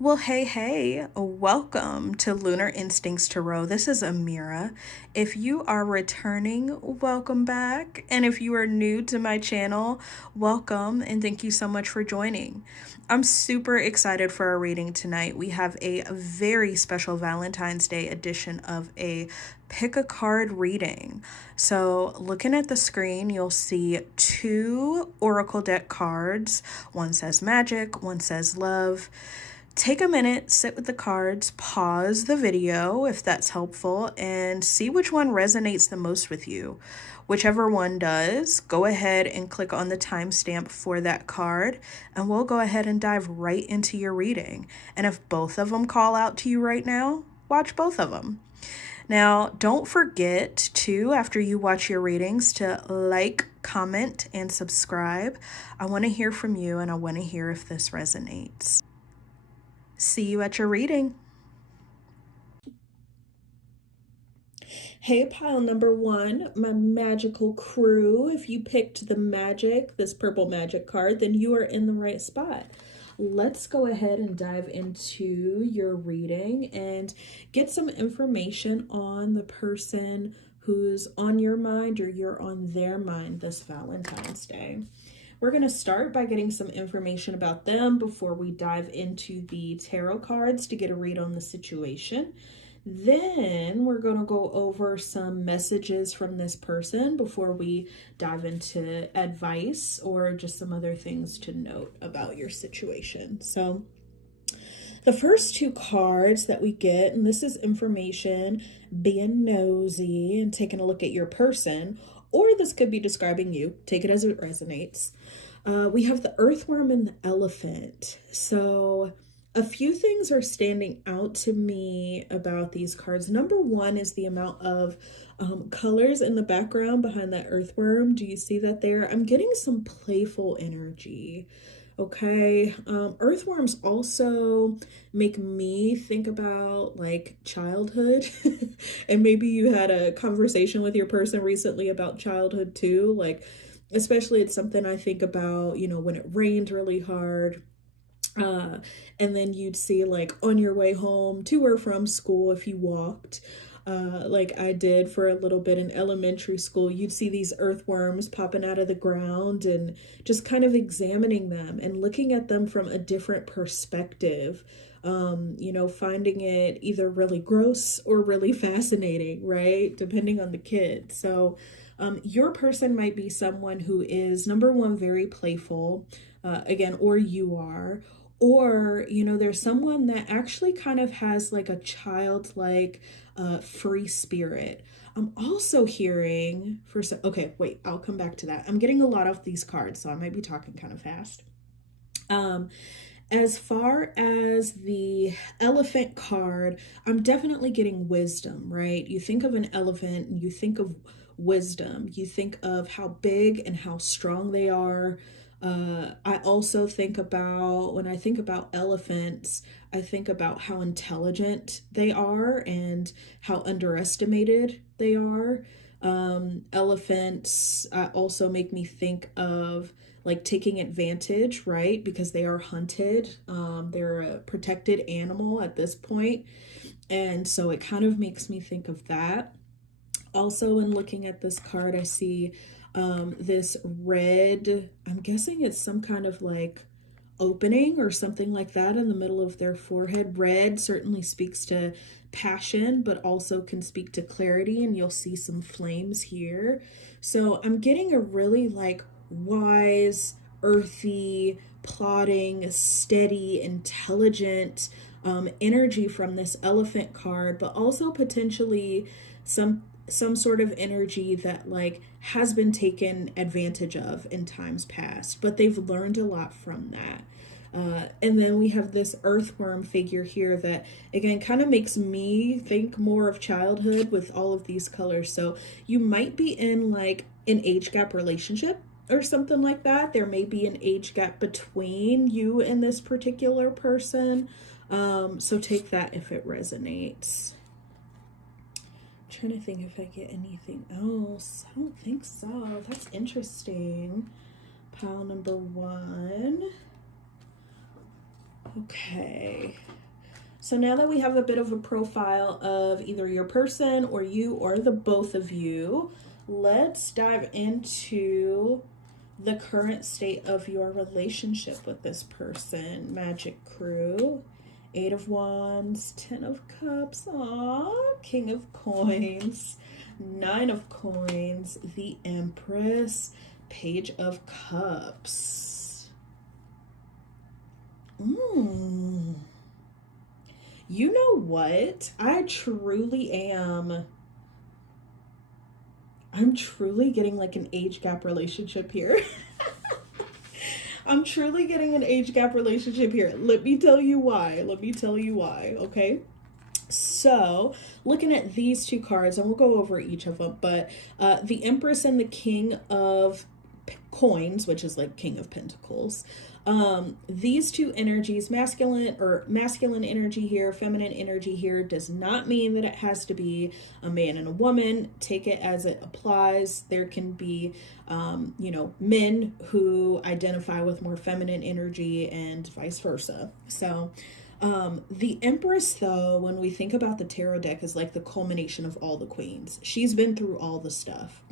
Well, hey, welcome to Lunar Instincts Tarot. This is Amira. If you are returning, welcome back. And if you are new to my channel, welcome and thank you so much for joining. I'm super excited for our reading tonight. We have a very special Valentine's Day edition of a pick a card reading. So, looking at the screen, you'll see two Oracle deck cards. One says magic, one says love. Take a minute, sit with the cards, pause the video if that's helpful, and see which one resonates the most with you. Whichever one does, go ahead and click on the timestamp for that card, and we'll go ahead and dive right into your reading. And if both of them call out to you right now, watch both of them. Now, don't forget to, after you watch your readings, to like, comment, and subscribe. I want to hear from you, and I want to hear if this resonates. See you at your reading. Hey, pile number one, my magical crew. If you picked the magic, this purple magic card, then you are in the right spot. Let's go ahead and dive into your reading and get some information on the person who's on your mind or you're on their mind this Valentine's Day. We're going to start by getting some information about them before we dive into the tarot cards to get a read on the situation. Then we're going to go over some messages from this person before we dive into advice or just some other things to note about your situation. So the first two cards that we get, and this is information, being nosy and taking a look at your person, or this could be describing you. Take it as it resonates. We have the earthworm and the elephant. So a few things are standing out to me about these cards. Number one is the amount of colors in the background behind that earthworm. Do you see that there? I'm getting some playful energy. Okay, earthworms also make me think about like childhood. And maybe you had a conversation with your person recently about childhood too. Like, especially it's something I think about, when it rained really hard. And then you'd see like on your way home to or from school, if you walked, like I did for a little bit in elementary school, you'd see these earthworms popping out of the ground and just kind of examining them and looking at them from a different perspective. Finding it either really gross or really fascinating, right? Depending on the kid. So your person might be someone who is, number one, very playful, again, or you are. Or, there's someone that actually kind of has like a childlike free spirit. I'm also hearing for some, okay, wait, I'll come back to that. I'm getting a lot of these cards, so I might be talking kind of fast. As far as the elephant card, I'm definitely getting wisdom, right? You think of an elephant and you think of wisdom. You think of how big and how strong they are. I also think about, when I think about elephants, I think about how intelligent they are and how underestimated they are. Elephants also make me think of like taking advantage, right? Because they are hunted. They're a protected animal at this point. And so it kind of makes me think of that. Also, in looking at this card, I see this red, I'm guessing it's some kind of like opening or something like that in the middle of their forehead. Red certainly speaks to passion, but also can speak to clarity, and you'll see some flames here. So I'm getting a really like wise, earthy, plodding, steady, intelligent energy from this elephant card, but also potentially some sort of energy that like has been taken advantage of in times past, but they've learned a lot from that. And then we have this earthworm figure here that again kind of makes me think more of childhood with all of these colors. So you might be in like an age gap relationship or something like that. There may be an age gap between you and this particular person. So take that if it resonates. Trying to think if I get anything else. I don't think so. That's interesting. Pile number one. Okay. So now that we have a bit of a profile of either your person or you or the both of you, let's dive into the current state of your relationship with this person. Magic Crew, 8 of Wands, 10 of Cups, aw, King of Coins, 9 of Coins, the Empress, Page of Cups. You know what? I'm truly getting like an age gap relationship here. I'm truly getting an age gap relationship here. Let me tell you why. Okay? So, looking at these two cards, and we'll go over each of them, but the Empress and the King of Coins, which is like King of Pentacles. These two energies, masculine energy here, feminine energy here, does not mean that it has to be a man and a woman. Take it as it applies. There can be, men who identify with more feminine energy and vice versa. So, the Empress, though, when we think about the tarot deck, is like the culmination of all the queens. She's been through all the stuff.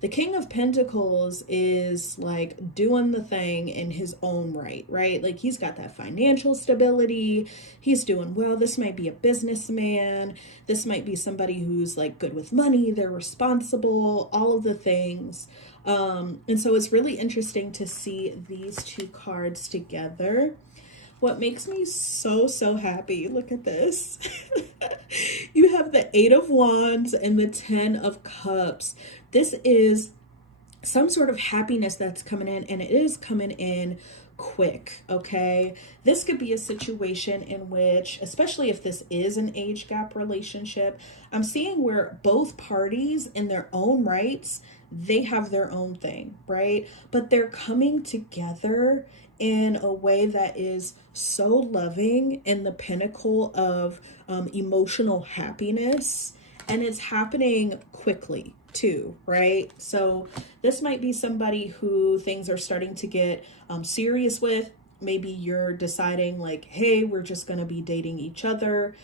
The King of Pentacles is like doing the thing in his own right? Like he's got that financial stability. He's doing well. This might be a businessman. This might be somebody who's like good with money. They're responsible, all of the things. And so it's really interesting to see these two cards together. What makes me so happy, look at this. You have the 8 of Wands and the 10 of Cups. This is some sort of happiness that's coming in, and it is coming in quick, okay? This could be a situation in which, especially if this is an age gap relationship, I'm seeing where both parties in their own rights, they have their own thing, right? But they're coming together in a way that is so loving, in the pinnacle of emotional happiness, and it's happening quickly too, right? So this might be somebody who things are starting to get serious with. Maybe you're deciding like, hey, we're just going to be dating each other.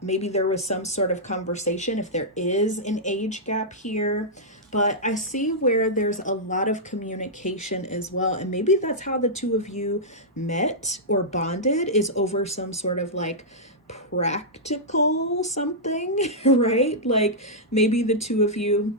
Maybe there was some sort of conversation if there is an age gap here. But I see where there's a lot of communication as well. And maybe that's how the two of you met or bonded, is over some sort of like practical something, right? Like maybe the two of you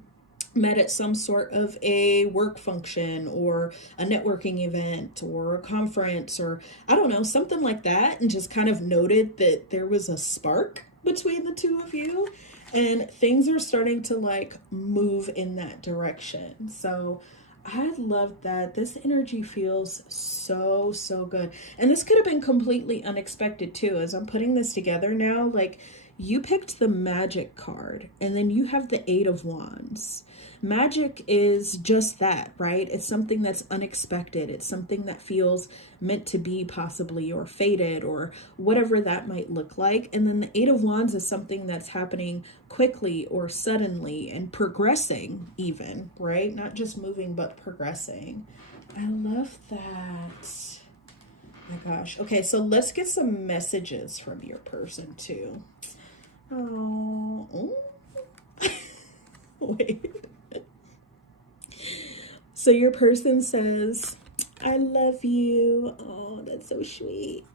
met at some sort of a work function or a networking event or a conference, or I don't know, something like that, and just kind of noted that there was a spark between the two of you. And things are starting to like move in that direction. So I love that. This energy feels so good. And this could have been completely unexpected too. As I'm putting this together now, like you picked the Magic card and then you have the 8 of Wands. Magic is just that, right? It's something that's unexpected. It's something that feels meant to be, possibly, or fated, or whatever that might look like. And then the 8 of Wands is something that's happening quickly or suddenly and progressing even, right? Not just moving, but progressing. I love that. Oh my gosh. Okay, so let's get some messages from your person too. Oh. Wait. So your person says, I love you. Oh, that's so sweet.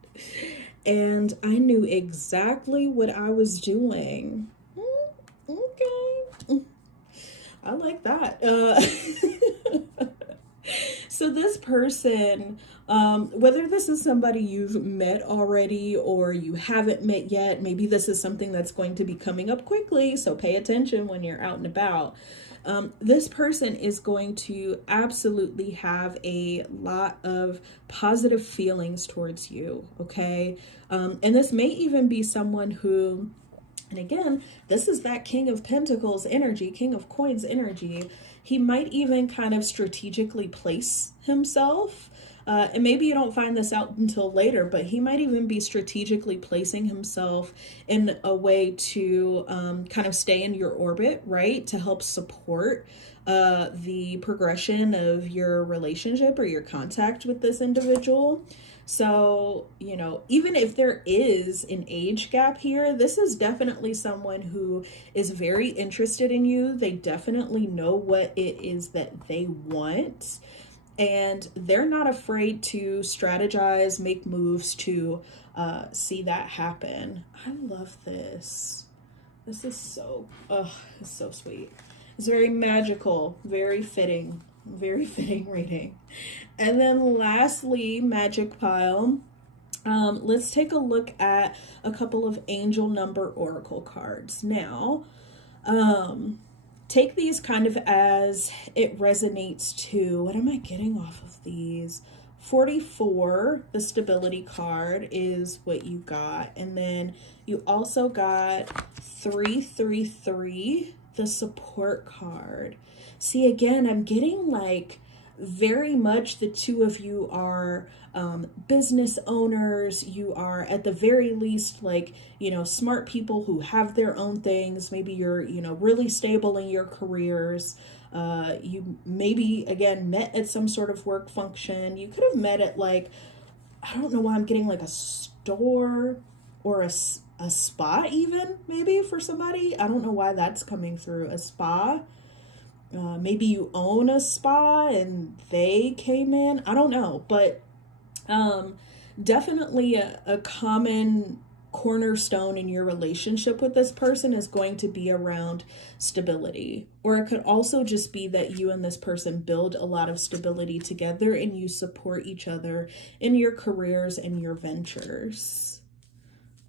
And I knew exactly what I was doing. Okay. I like that. So this person, whether this is somebody you've met already or you haven't met yet, maybe this is something that's going to be coming up quickly, so pay attention when you're out and about. This person is going to absolutely have a lot of positive feelings towards you, okay? And this may even be someone who, and again, this is that King of Pentacles energy, King of Coins energy. He might even kind of strategically place himself. And maybe you don't find this out until later, but he might even be strategically placing himself in a way to kind of stay in your orbit, right? To help support the progression of your relationship or your contact with this individual. So, even if there is an age gap here, this is definitely someone who is very interested in you. They definitely know what it is that they want, and they're not afraid to strategize, make moves to see that happen. I love this. This is it's so sweet. It's very magical, very fitting reading. And then lastly, Magic Pile. Let's take a look at a couple of angel number oracle cards. Now, take these kind of as it resonates to, what am I getting off of these? 44, the stability card, is what you got. And then you also got 333, the support card. See, again, I'm getting like very much the two of you are business owners. You are at the very least like, smart people who have their own things. Maybe you're, really stable in your careers. You maybe, again, met at some sort of work function. You could have met at like, I don't know why I'm getting like a store or a spa even, maybe for somebody. I don't know why that's coming through. A spa. Maybe you own a spa and they came in. I don't know, but definitely a common cornerstone in your relationship with this person is going to be around stability. Or it could also just be that you and this person build a lot of stability together and you support each other in your careers and your ventures.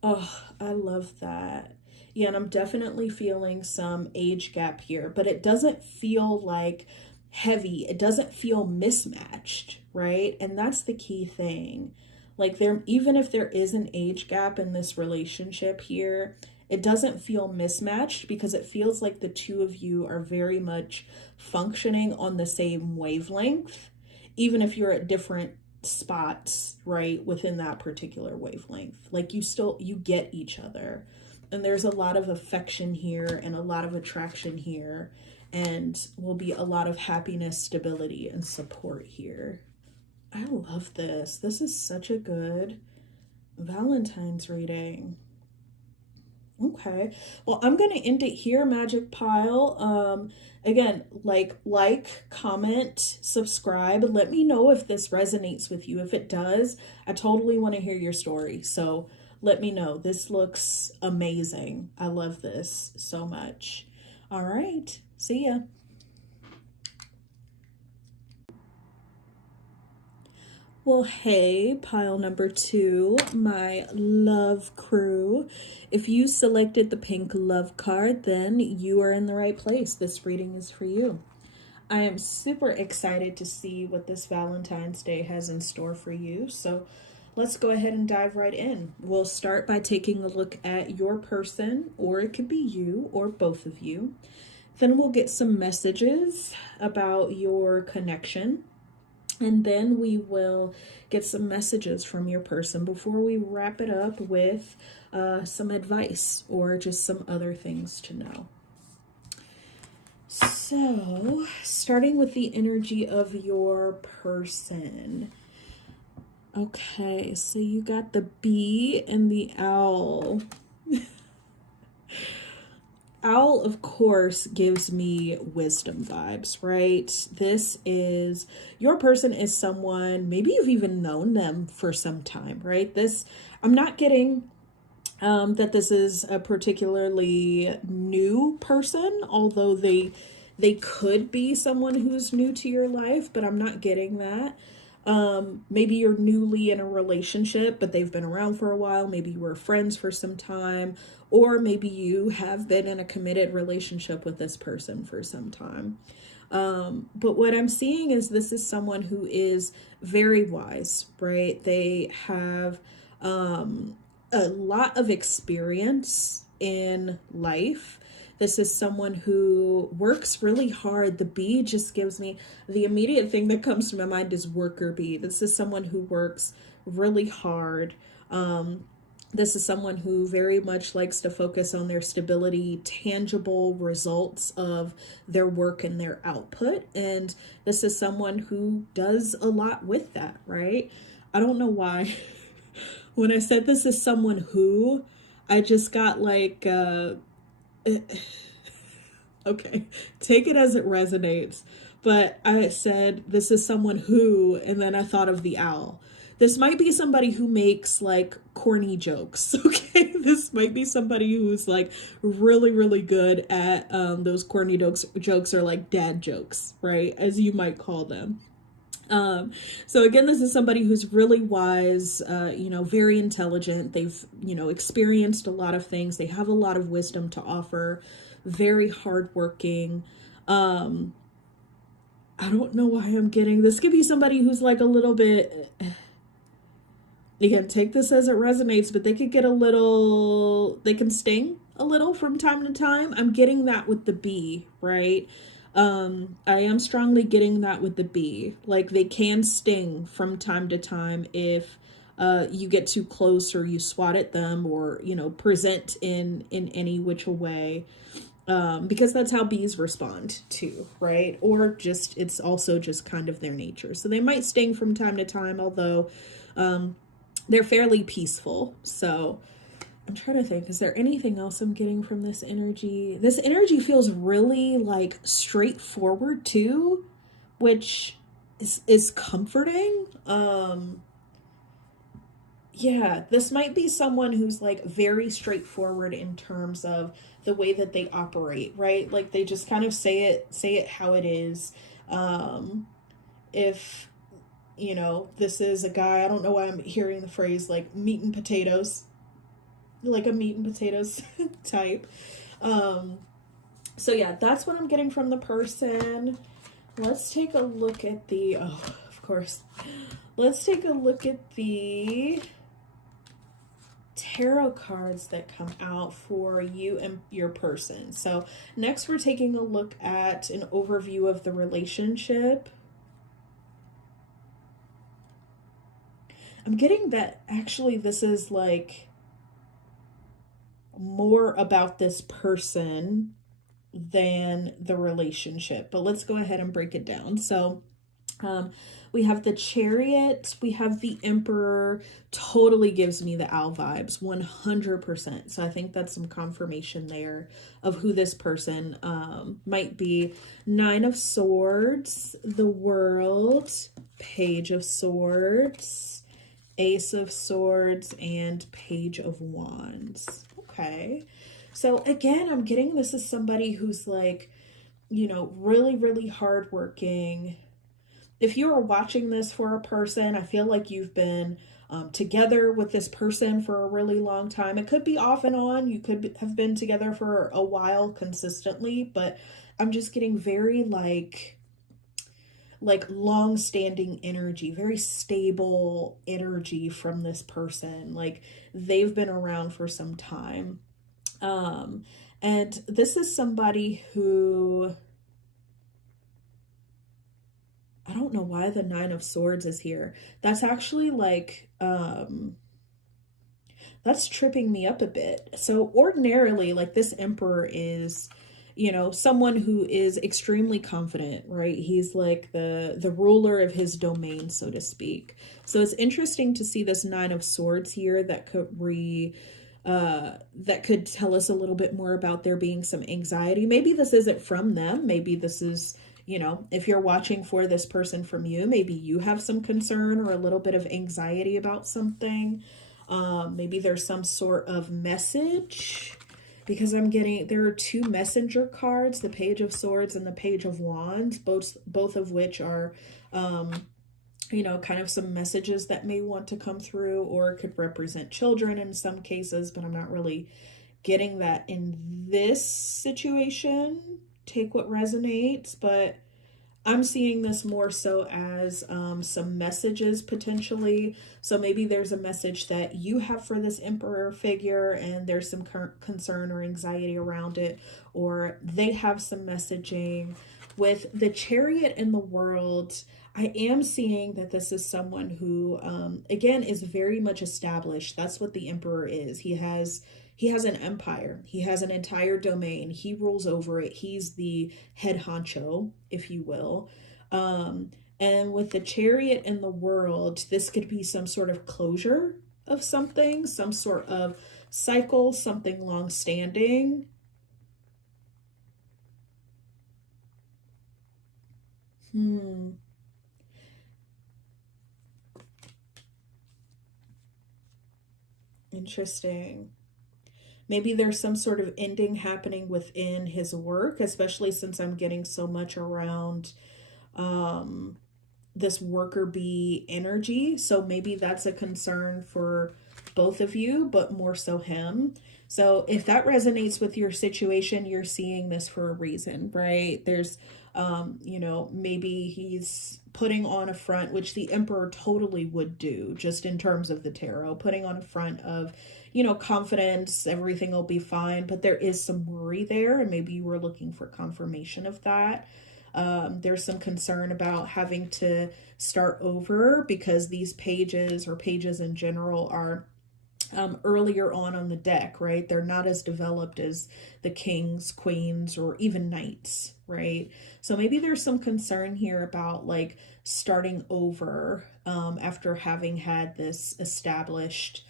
Oh, I love that. Yeah, and I'm definitely feeling some age gap here, but it doesn't feel like heavy. It doesn't feel mismatched, right? And that's the key thing. Like even if there is an age gap in this relationship here, it doesn't feel mismatched because it feels like the two of you are very much functioning on the same wavelength, even if you're at different spots, right, within that particular wavelength. Like you get each other. And there's a lot of affection here and a lot of attraction here, and will be a lot of happiness, stability, and support here. I love this. This is such a good Valentine's reading. Okay, well, I'm going to end it here, Magic Pile. Again, like, comment, subscribe. Let me know if this resonates with you. If it does, I totally want to hear your story. So let me know. This looks amazing. I love this so much. All right. See ya. Well, hey, pile number 2, my love crew. If you selected the pink love card, then you are in the right place. This reading is for you. I am super excited to see what this Valentine's Day has in store for you. So let's go ahead and dive right in. We'll start by taking a look at your person, or it could be you or both of you. Then we'll get some messages about your connection. And then we will get some messages from your person before we wrap it up with some advice or just some other things to know. So, starting with the energy of your person. Okay, so you got the bee and the owl. Owl, of course, gives me wisdom vibes, right? This is, your person is someone, maybe you've even known them for some time, right? I'm not getting that this is a particularly new person, although they could be someone who's new to your life, but I'm not getting that. Maybe you're newly in a relationship, but they've been around for a while. Maybe you were friends for some time, or maybe you have been in a committed relationship with this person for some time. But what I'm seeing is this is someone who is very wise, right? They have a lot of experience in life. This is someone who works really hard. The bee just gives me, the immediate thing that comes to my mind is worker bee. This is someone who works really hard. This is someone who very much likes to focus on their stability, tangible results of their work and their output. And this is someone who does a lot with that, right? I don't know why. When I said this is someone who, I just got like, okay, take it as it resonates. But I said this is someone who, and then I thought of the owl. This might be somebody who makes like corny jokes. Okay, this might be somebody who's like really, really good at those corny jokes, or like dad jokes, right? As you might call them. So again, this is somebody who's really wise, very intelligent. They've, experienced a lot of things. They have a lot of wisdom to offer, very hardworking. I don't know why I'm getting this. Could be somebody who's like a little bit, again, take this as it resonates, but they could get they can sting a little from time to time. I'm getting that with the bee, right? I am strongly getting that with the bee. Like they can sting from time to time if you get too close or you swat at them, or, present in any which way. Because that's how bees respond too, right? Or just, it's also just kind of their nature. So they might sting from time to time, although they're fairly peaceful. So I'm trying to think, is there anything else I'm getting from this energy? This energy feels really like straightforward too, which is comforting. Yeah, this might be someone who's like very straightforward in terms of the way that they operate, right? Like they just kind of say it how it is. If this is a guy, I don't know why I'm hearing the phrase like meat and potatoes, like a meat and potatoes type. So yeah, that's what I'm getting from the person. Let's take a look at of course. Let's take a look at the tarot cards that come out for you and your person. So next we're taking a look at an overview of the relationship. I'm getting that actually this is like more about this person than the relationship, but let's go ahead and break it down. So we have the Chariot, we have the Emperor. Totally gives me the owl vibes, 100%. So I think that's some confirmation there of who this person might be. Nine of Swords, the World, Page of Swords, Ace of Swords, and Page of Wands. Okay. So again, I'm getting this is somebody who's like, really, really hardworking. If you are watching this for a person, I feel like you've been together with this person for a really long time. It could be off and on. You could have been together for a while consistently, but I'm just getting very like long-standing energy, very stable energy from this person. Like they've been around for some time. And this is somebody who, I don't know why the Nine of Swords is here. That's actually like, that's tripping me up a bit. So ordinarily, like this Emperor is, someone who is extremely confident, right? He's like the ruler of his domain, so to speak. So it's interesting to see this Nine of Swords here that could tell us a little bit more about there being some anxiety. Maybe this isn't from them. Maybe this is, if you're watching for this person from you, maybe you have some concern or a little bit of anxiety about something. Maybe there's some sort of message, because there are two messenger cards, the Page of Swords and the Page of Wands, both of which are, kind of some messages that may want to come through, or it could represent children in some cases, but I'm not really getting that in this situation. Take what resonates, but I'm seeing this more so as some messages potentially. So maybe there's a message that you have for this Emperor figure and there's some concern or anxiety around it, or they have some messaging. With the Chariot and the World, I am seeing that this is someone who, again, is very much established. That's what the Emperor is. He has an empire. He has an entire domain. He rules over it. He's the head honcho, if you will. And with the Chariot and the World, this could be some sort of closure of something, some sort of cycle, something long-standing. Interesting. Maybe there's some sort of ending happening within his work, especially since I'm getting so much around this worker bee energy. So maybe that's a concern for both of you, but more so him. So if that resonates with your situation, you're seeing this for a reason, right? There's, you know, maybe he's putting on a front, which the Emperor totally would do, just in terms of the tarot, putting on a front of, you know, confidence, everything will be fine, but there is some worry there, and maybe you were looking for confirmation of that. There's some concern about having to start over because these pages, or pages in general, are earlier on the deck, right? They're not as developed as the kings, queens, or even knights, right? So maybe there's some concern here about like starting over after having had this established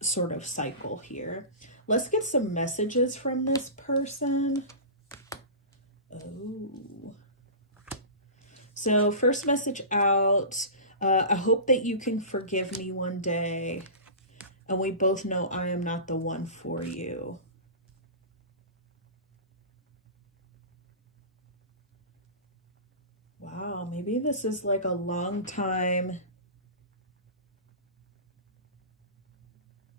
sort of cycle here. Let's get some messages from this person. Oh. So first message out, I hope that you can forgive me one day. And we both know I am not the one for you. Wow, maybe this is like a long time.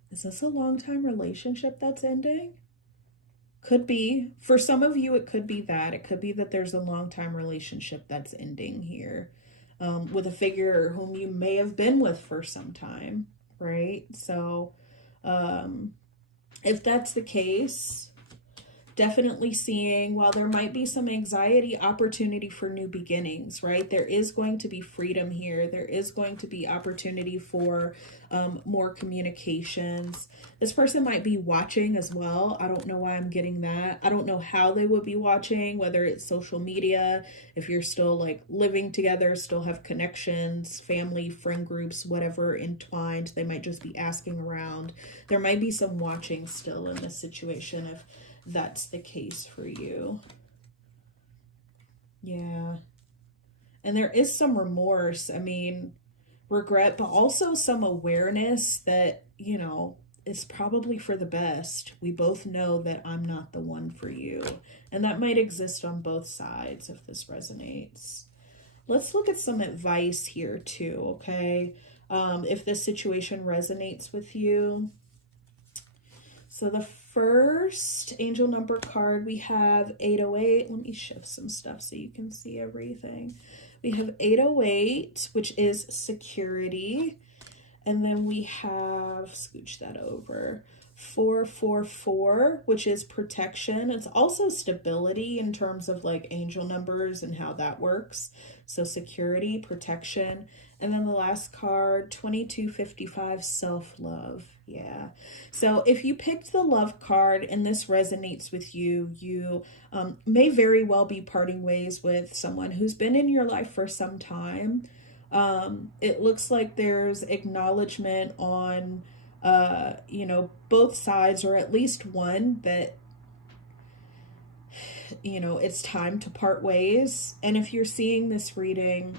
Is this a long time relationship that's ending? Could be. For some of you, it could be that. It could be that there's a long time relationship that's ending here with a figure whom you may have been with for some time. Right? So if that's the case, definitely seeing, while there might be some anxiety, opportunity for new beginnings, right? There is going to be freedom here. There is going to be opportunity for more communications. This person might be watching as well. I don't know why I'm getting that. I don't know how they would be watching, whether it's social media, if you're still like living together, still have connections, family, friend groups, whatever entwined. They might just be asking around. There might be some watching still in this situation if that's the case for you. Yeah. And there is some remorse. I mean, regret, but also some awareness that, you know, it's probably for the best. We both know that I'm not the one for you. And that might exist on both sides if this resonates. Let's look at some advice here too, okay? If this situation resonates with you. So the first angel number card, we have 808. Let me shift some stuff so you can see everything. We have 808, which is security. And then we have, scooch that over, 444, which is protection. It's also stability in terms of like angel numbers and how that works. So security, protection. And then the last card, 2255, self-love. Yeah. So if you picked the love card and this resonates with you, you may very well be parting ways with someone who's been in your life for some time. It looks like there's acknowledgement on, you know, both sides, or at least one, that, you know, it's time to part ways. And if you're seeing this reading,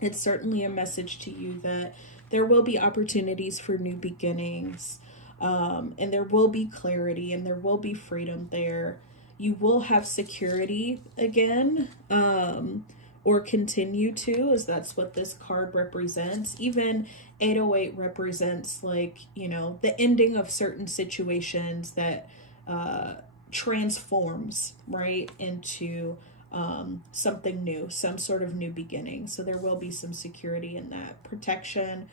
it's certainly a message to you that there will be opportunities for new beginnings, and there will be clarity, and there will be freedom there. You will have security again, or continue to, as that's what this card represents. Even 808 represents, like, you know, the ending of certain situations that transforms, right, into something new, some sort of new beginning. So there will be some security in that. Protection,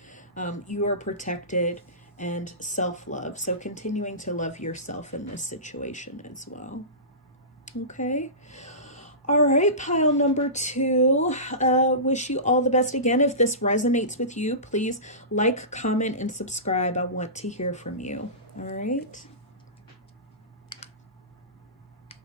you are protected, and self-love. So continuing to love yourself in this situation as well. Okay. All right, pile number 2. Wish you all the best. Again, if this resonates with you, please like, comment, and subscribe. I want to hear from you. All right.